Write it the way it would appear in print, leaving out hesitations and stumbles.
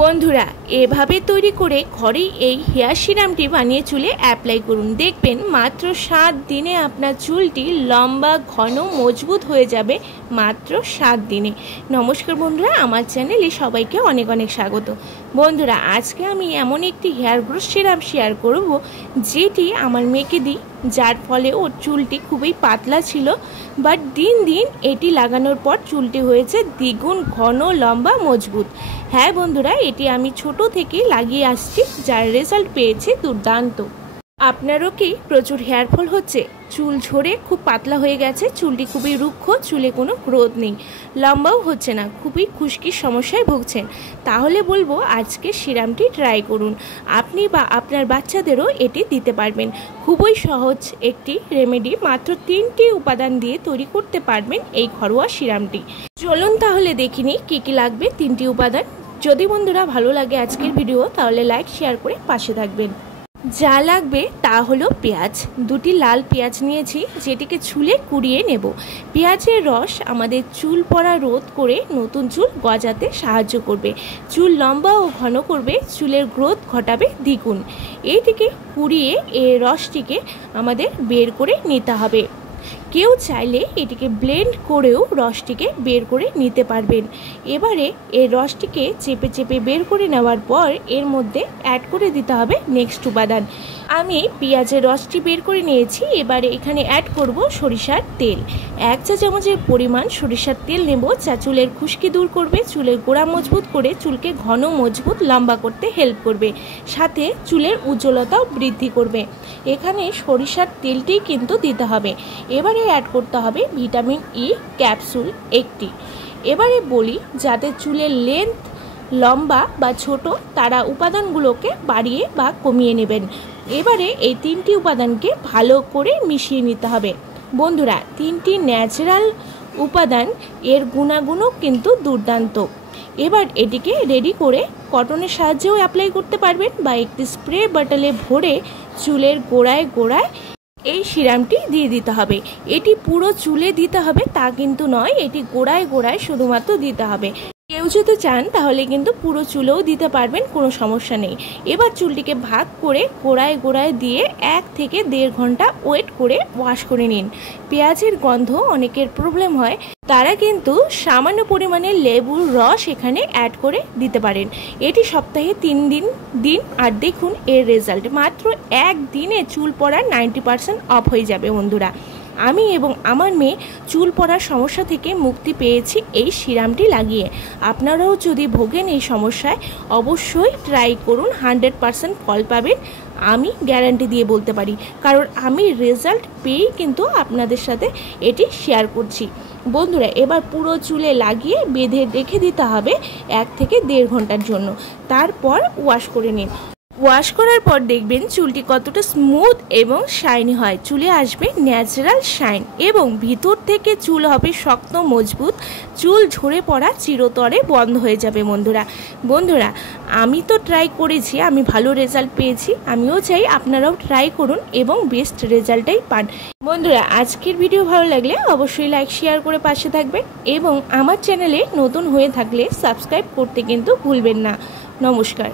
বন্ধুরা এভাবে তৈরি করে ঘরেই এই হেয়ার সিরামটি বানিয়ে চুলে অ্যাপ্লাই করুন। দেখবেন মাত্র 7 দিনে আপনার চুলটি লম্বা ঘন মজবুত হয়ে যাবে, মাত্র 7 দিনে। নমস্কার বন্ধুরা, আমার চ্যানেলে সবাইকে অনেক অনেক স্বাগত। বন্ধুরা আজকে আমি এমন একটি হেয়ার গ্রোথ সিরাম শেয়ার করব যেটি আমার মেয়েকে দিই, যার ফলে ওর চুলটি খুবই পাতলা ছিল, বাট দিন দিন এটি লাগানোর পর চুলটি হয়েছে দ্বিগুণ ঘন লম্বা মজবুত। হ্যাঁ বন্ধুরা, এটি আমি ছোট থেকে লাগিয়ে আসছি, যার রেজাল্ট পেয়েছি দুর্দান্ত। আপনারও কি প্রচুর হেয়ার ফল হচ্ছে? চুল ঝরে খুব পাতলা হয়ে গেছে, চুলটি খুবই রুক্ষ, চুলে কোনো গ্রোথ নেই, লম্বাও হচ্ছে না, খুবই খুশকির সমস্যায় ভুগছেন? তাহলে বলবো আজকে সিরামটি ট্রাই করুন। আপনি বা আপনার বাচ্চাদেরও এটি দিতে পারবেন। খুবই সহজ একটি রেমেডি, মাত্র 3টি উপাদান দিয়ে তৈরি করতে পারবেন এই ঘরোয়া সিরামটি। চলুন তাহলে দেখিনি কি কি লাগবে 3টি উপাদান। যদি বন্ধুরা ভালো লাগে আজকের ভিডিও, তাহলে লাইক শেয়ার করে পাশে থাকবেন। যা লাগবে তা হলো পেঁয়াজ, 2টি লাল পেঁয়াজ নিয়েছি, যেটিকে ছুলে কুড়িয়ে নেব। পেঁয়াজের রস আমাদের চুল পড়া রোধ করে নতুন চুল গজাতে সাহায্য করবে, চুল লম্বা ও ঘন করবে, চুলের গ্রোথ ঘটাবে দ্বিগুণ। এইটিকে কুড়িয়ে এই রসটিকে আমাদের বের করে নিতে হবে। কেউ চাইলে এটিকে ব্লেন্ড করেও রসটিকে বের করে নিতে পারবেন। এবারে এই রসটিকে চেপে চেপে বের করে নেওয়ার পর এর মধ্যে অ্যাড করে দিতে হবে নেক্সট উপাদান। আমি পেঁয়াজের রসটি বের করে নিয়েছি, এবারে এখানে অ্যাড করব সরিষার তেল। 1 চা চামচের পরিমাণ সরিষার তেল নেব, যা চুলের খুশকি দূর করবে, চুলের গোড়া মজবুত করে চুলকে ঘন মজবুত লম্বা করতে হেল্প করবে, সাথে চুলের উজ্জ্বলতাও বৃদ্ধি করবে। এখানে সরিষার তেলটিই কিন্তু দিতে হবে। এবারে অ্যাড করতে হবে ভিটামিন ই ক্যাপসুল 1টি। এবারে বলি, যাদের চুলের লেন্থ লম্বা বা ছোট, তারা উপাদানগুলোকে বাড়িয়ে বা কমিয়ে নেবেন। এবারে এই 3টি উপাদানকে ভালো করে মিশিয়ে নিতে হবে। বন্ধুরা 3টি ন্যাচারাল উপাদান, এর গুণাগুণও কিন্তু দুর্দান্ত। এবার এটিকে রেডি করে কটনের সাহায্যেও অ্যাপ্লাই করতে পারবেন, বা একটি স্প্রে বটলে ভরে চুলের গোড়ায় গোড়ায় এই সিরামটি দিয়ে দিতে হবে। এটি পুরো চুলে দিতে হবে তা কিন্তু নয়, এটি গোড়ায় গোড়ায় শুধুমাত্র দিতে হবে। কেউ যদি চান তাহলে কিন্তু পুরো চুলেও দিতে পারবেন, কোনো সমস্যা নেই। এবার চুলটিকে ভাগ করে গোড়ায় গোড়ায় দিয়ে 1 থেকে 1.5 ঘন্টা ওয়েট করে ওয়াশ করে নিন। পেঁয়াজের গন্ধ অনেকের প্রবলেম হয়, তারা কিন্তু সামান্য পরিমাণে লেবুর রস এখানে অ্যাড করে দিতে পারেন। এটি সপ্তাহে 3 দিন দিন, আর দেখুন এর রেজাল্ট। মাত্র 1 দিনে চুল পড়ার 90% অফ হয়ে যাবে বন্ধুরা। আমি এবং আমার মেয়ে চুল পড়ার সমস্যা থেকে মুক্তি পেয়েছি এই সিরামটি লাগিয়ে। আপনারাও যদি ভোগেন এই সমস্যায়, অবশ্যই ট্রাই করুন, 100% ফল পাবেন, আমি গ্যারান্টি দিয়ে বলতে পারি, কারণ আমি রেজাল্ট পেয়েই কিন্তু আপনাদের সাথে এটি শেয়ার করছি। বন্ধুরা এবার পুরো চুলে লাগিয়ে বেঁধে রেখে দিতে হবে 1 থেকে 1.5 ঘন্টার জন্য। তারপর ওয়াশ করে নিন। ওয়াশ করার পর দেখবেন চুলটি কতটা স্মুথ এবং শাইনি হয়, চুলে আসবে ন্যাচারাল শাইন, এবং ভিতর থেকে চুল হবে শক্ত মজবুত, চুল ঝরে পড়া চিরতরে বন্ধ হয়ে যাবে। বন্ধুরা আমি তো ট্রাই করেছি, আমি ভালো রেজাল্ট পেয়েছি, আমিও চাই আপনারাও ট্রাই করুন এবং বেস্ট রেজাল্টটাই পান। বন্ধুরা আজকের ভিডিও ভালো লাগলে অবশ্যই লাইক শেয়ার করে পাশে থাকবেন, এবং আমার চ্যানেলে নতুন হয়ে থাকলে সাবস্ক্রাইব করতে কিন্তু ভুলবেন না। নমস্কার।